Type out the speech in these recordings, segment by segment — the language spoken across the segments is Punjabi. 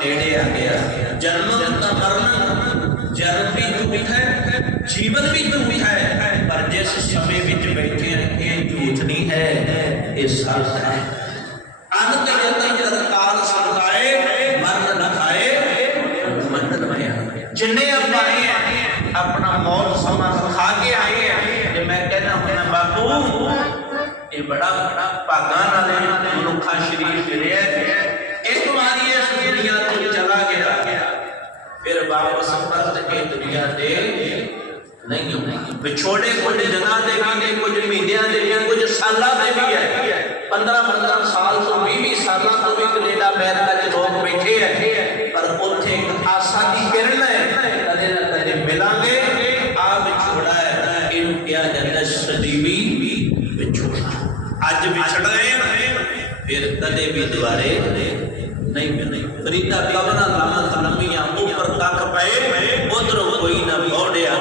ਨੇੜੇ ਆ ਗਿਆ। ਜਨਮ ਤਾਂ ਮਰਨ, ਜਨਮ ਵੀ ਝੂਠ ਹੈ, ਜੀਵਨ ਵੀ ਝੂਠ ਹੈ। ਪਰ ਜਿਸ ਸਮੇਂ ਵਿੱਚ ਬੈਠੇ ਇਹ ਝੂਠ ਨਹੀਂ ਹੈ, ਇਹ ਸੱਚ ਹੈ। ਅੰਨ ਤੇ ਜਨ ਜਦ ਕਾਲ ਸਰਦਾਏ ਮਰਨ ਨਾ ਖਾਏ ਮੰਨ ਲਵਾਇਆ ਜਿੰਨੇ ਆਪਾਂ ਆਏ ਆਪਣਾ ਮੌਤ ਸਮਾਂ ਖਾ ਕੇ ਆਏ ਤੇ ਮੈਂ ਕਹਿੰਦਾ ਹੁੰਦਾ, ਬਾਪੂ, ਇਹ ਬੜਾ ਬੜਾ ਭਾਗਾਂ ਨਾਲ ਵਿਛੋੜੇ ਕੁਝ ਦਿਨਾਂ ਦੇ ਵੀ ਨੇ ਕੁਝ ਮਹੀਨਿਆਂ ਦੇ ਵੀ ਕੁਝ ਸਾਲਾਂ ਦੇ ਵੀ ਹੈ 15 15 ਸਾਲ ਤੋਂ 20 20 ਸਾਲਾਂ ਤੋਂ ਵੀ ਕੈਨੇਡਾ, ਅਮਰੀਕਾ ਚ ਲੋਕ ਬੈਠੇ ਹੈ ਪਰ ਉੱਥੇ ਇੱਕ ਆਸਾ ਦੀ ਕਿਰਨ ਹੈ, ਕਦੇ ਨਾ ਕਦੇ ਮਿਲਾਂਗੇ। ਆ ਵਿਛੋੜਾ ਹੈ, ਇਹਨੂੰ ਕਿਹਾ ਜਾਂਦਾ ਸਦੀਵੀ ਵਿਛੋੜਾ। ਅੱਜ ਵਿਛੜ ਰਹੇ ਫਿਰ ਕਦੇ ਵੀ ਦੁਬਾਰੇ ਨਹੀਂ ਮਿਲਣੀ ਫਰੀਦਾ ਕਬਰਾਂ ਲਾਵਾਂ ਖਲਮੀਆਂ ਉੱਪਰ ਕੱਖ ਪਏ, ਉਧਰੋਂ ਕੋਈ ਨਾ ਬੋੜਿਆ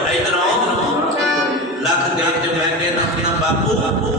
ਕਹਿੰਦਾ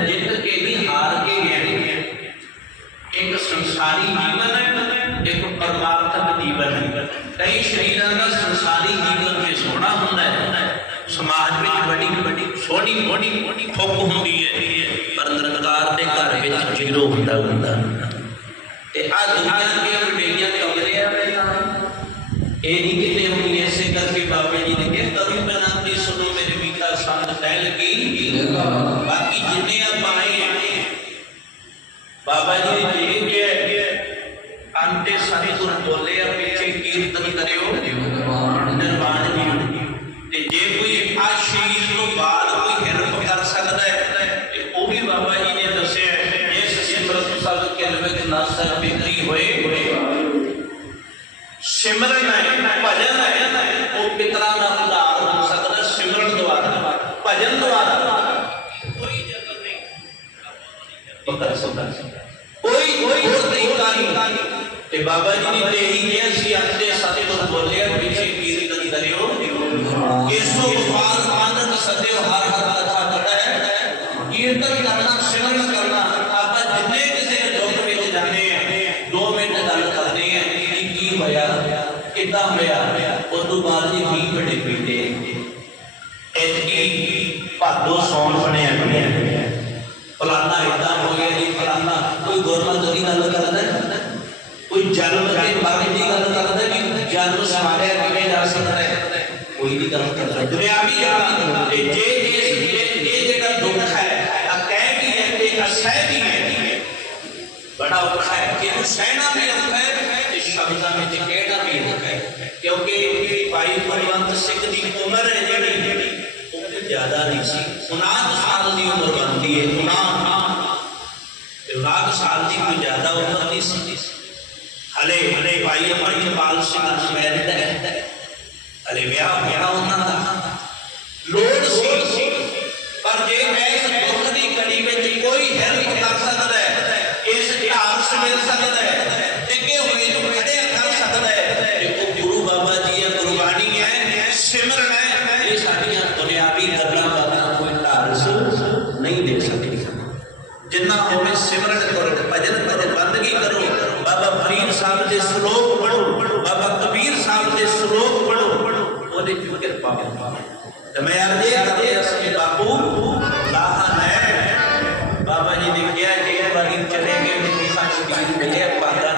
ਸੰਸਾਰੀ ਜੀਵਨ ਹੈ ਇੱਕ ਪਰਮਾਰਥਕ ਜੀਵਨ ਹੈ। ਕਈ ਸ਼ਰੀਰਾਂ ਦਾ ਸੰਸਾਰੀ ਜੀਵਨ ਤੇ ਸੋਹਣਾ ਹੁੰਦਾ ਹੈ, ਸਮਾਜ ਵਿੱਚ ਬੜੀ ਬੜੀ ਸੋਹਣੀ ਮੋਹਣੀ ਫੁੱਕ ਹੁੰਦੀ ਹੈ। ਪਰ ਨਿਰੰਕਾਰ ਦੇ ਘਰ ਵਿੱਚ ਜ਼ੀਰੋ ਹੁੰਦਾ ਹੁੰਦਾ। ਤੇ ਆ ਦੁਨੀਆ ਦੀਆਂ ਵਡੇਰੀਆਂ ਕਮਰੇ ਆ ਪਹਿਲਾਂ ਇਹ ਨਹੀਂ ਕਿਤੇ ਹੋਣੀ ਐਸੇ ਕਰਕੇ ਬਾਬਾ ਜੀ ਨੇ ਕਿਹਾ ਕਵੀ ਬਨਾਤੀ ਸੁਣੋ ਮੇਰੇ ਮੀਠਾ ਸੰਗ ਤੈ ਲਗੀ, ਬਾਕੀ ਜਿੰਨੇ ਆਪਾਂ ਆਏ ਬਾਬਾ ਜੀ ਸਤਿਗੁਰ ਬੋਲੇ ਆ, ਪਿੱਛੇ ਕੀਰਤਨ ਕਰਿਓ। ਨਿਰਵਾਣ ਜੀ ਤੇ ਜੇ ਕੋਈ ਆ ਸ਼ਰੀਰ ਤੋਂ ਬਾਅਦ ਕੋਈ ਹਿਰਪ ਕਰ ਸਕਦਾ ਹੈ, ਤੇ ਉਹ ਵੀ ਬਾਬਾ ਜੀ ਨੇ ਦੱਸਿਆ ਇਸ ਸਿਮਰਤ ਸਭ ਕਿਲਵੇ ਨਾ ਬਿਕਰੀ ਹੋਏ। ਸਿਮਰਨ ਹੈ, ਭਜਨ ਹੈ, ਉਹ ਪਿਤਰਾਂ ਦਾ ਉਦਾਰ ਹੋ ਸਕਦਾ ਸਿਮਰਨ ਦੁਆਰਾ ਭਜਨ ਦੁਆਰਾ ਕੋਈ ਜਗਤ ਨਹੀਂ। ਪਕੜ ਸਕਦਾ ਕੋਈ ਕੋਈ ਤਰੀਕਾ ਨਹੀਂ। ਤੇ ਬਾਬਾ ਜੀ ਨੇ ਤੇ ਇਹੀ ਕਿਹਾ ਸੀ ਅੰਤੇ ਸਤੇ ਤੋਂ ਬੋਲਿਆ ਪਿੱਛੇ ਕੀਰਤਨ ਕਰਿਓ ਇਸੋ ਬਾਦ ਆਨੰਦ ਸਦਿਓ ਹਰ ਹਰ ਕਥਾ ਕੜਾ ਹੈ ਕੀਰਤਨ ਕਰਨਾ ਸਿਮਰਨ ਕਰਨਾ ਆਪਾਂ ਜਿੰਨੇ ਕਿਸੇ ਦੁੱਖ ਵਿੱਚ ਜਾਂਦੇ ਆ 2 ਮਿੰਟ ਗੱਲ ਕਰਦੇ ਆ ਕਿ ਕੀ ਹੋਇਆ ਕਿੱਦਾਂ ਹੋਇਆ ਉਸ ਤੋਂ ਬਾਅਦ ਜੀ ਵੀ ਵੱਡੇ ਪੀਤੇ ਐਤਕੀ ਭਾਦੋ ਸੌਣ ਬਣਿਆ ਬਣਿਆ ਫਲਾਨਾ ਇਦਾਂ ਹੋ ਗਿਆ ਜੀ ਫਲਾਨਾ ਕੋਈ ਗੁਰਮਤਿ ਦੀ ਗੱਲ ਕਰਦਾ ਹੈ? ਕੋਈ ਜਨਮ ਦੇ ਮਰਨ ਦੀ ਗੱਲ ਕਰਦਾ ਹੈ ਕਿ ਜਨਮ ਸਮਾਰਿਆ ਕਿਵੇਂ ਜਾ ਸਕਦਾ ਹੈ? ਕੋਈ ਨਹੀਂ ਗੱਲ ਕਰਦਾ ਦੁਨਿਆਵੀ ਗੱਲ ਤੇ ਜੇ ਇਸ ਇਹ ਇਹ ਜਿਹੜਾ ਦੁੱਖ ਹੈ ਆ ਕਹਿ ਵੀ ਹੈ ਤੇ ਅਸਹਿ ਵੀ ਹੈ। ਬੜਾ ਔਖਾ ਹੈ ਕਿ ਇਹਨੂੰ ਸਹਿਣਾ ਵੀ ਔਖਾ ਹੈ ਤੇ ਸ਼ਬਦਾਂ ਵਿੱਚ ਕਹਿਣਾ ਵੀ ਔਖਾ ਹੈ। ਕਿਉਂਕਿ ਭਾਈ ਕੁਲਵੰਤ ਸਿੰਘ ਦੀ ਉਮਰ ਹੈ ਜਿਹੜੀ ਉਹ ਤੇ ਜ਼ਿਆਦਾ ਨਹੀਂ ਸੀ। 59 ਸਾਲ ਦੀ ਉਮਰ ਬਣਦੀ ਹੈ 59 ਤੇ 59 ਸਾਲ ਦੀ ਕੋਈ ਜ਼ਿਆਦਾ ਉਮਰ ਨਹੀਂ ਸੀ। ಅಲೆ ಅಲೆ ಬಾಯಿಯ ಬಾಯಿಯ ಬಾಲು ಸಿಗ ಅಲೆ ವ್ಯಾವ ವ್ಯಾವ سلوک پڑھو بابا کبیر صاحب دے سلوک پڑھو وہ دے فکر پاؤ تے میں یاد دے اس کے باپو لاہا نہ بابا جی نے کیا کہ ایک بار چلے گئے ان کے ساتھ شکایت ملے